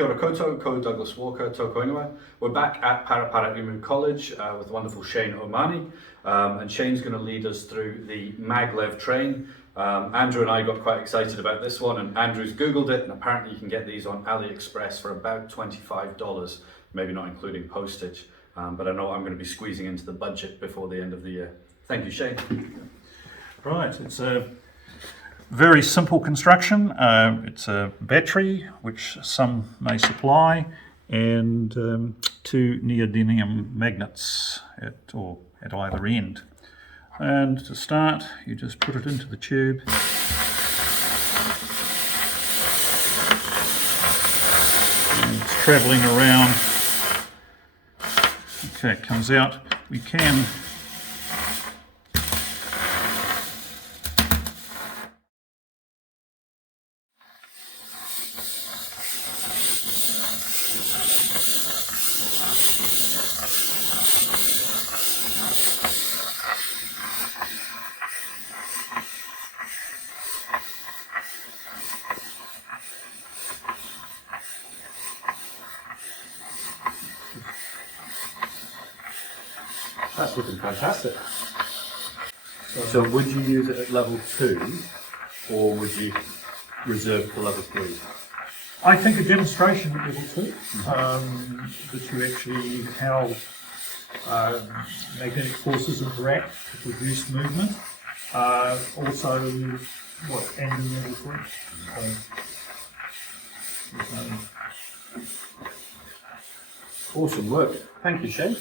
Kia ora koutou, ko Douglas Walker, tōko ingoa. We're back at Parapara College with wonderful Shane O'Mahony, and Shane's going to lead us through the maglev train. Andrew and I got quite excited about this one, and Andrew's Googled it, and apparently you can get these on AliExpress for about $25, maybe not including postage, but I know I'm going to be squeezing into the budget before the end of the year. Thank you, Shane. Right, it's a very simple construction. It's a battery, which some may supply, and two neodymium magnets at either end. And to start, you just put it into the tube. And it's travelling around. Okay, it comes out. We can That's looking fantastic. So would you use it at level 2 or would you reserve for level 3? I think a demonstration at level 2, that you actually how magnetic forces interact to produce movement. Also, and in level 3. Awesome work. Thank you, Shane.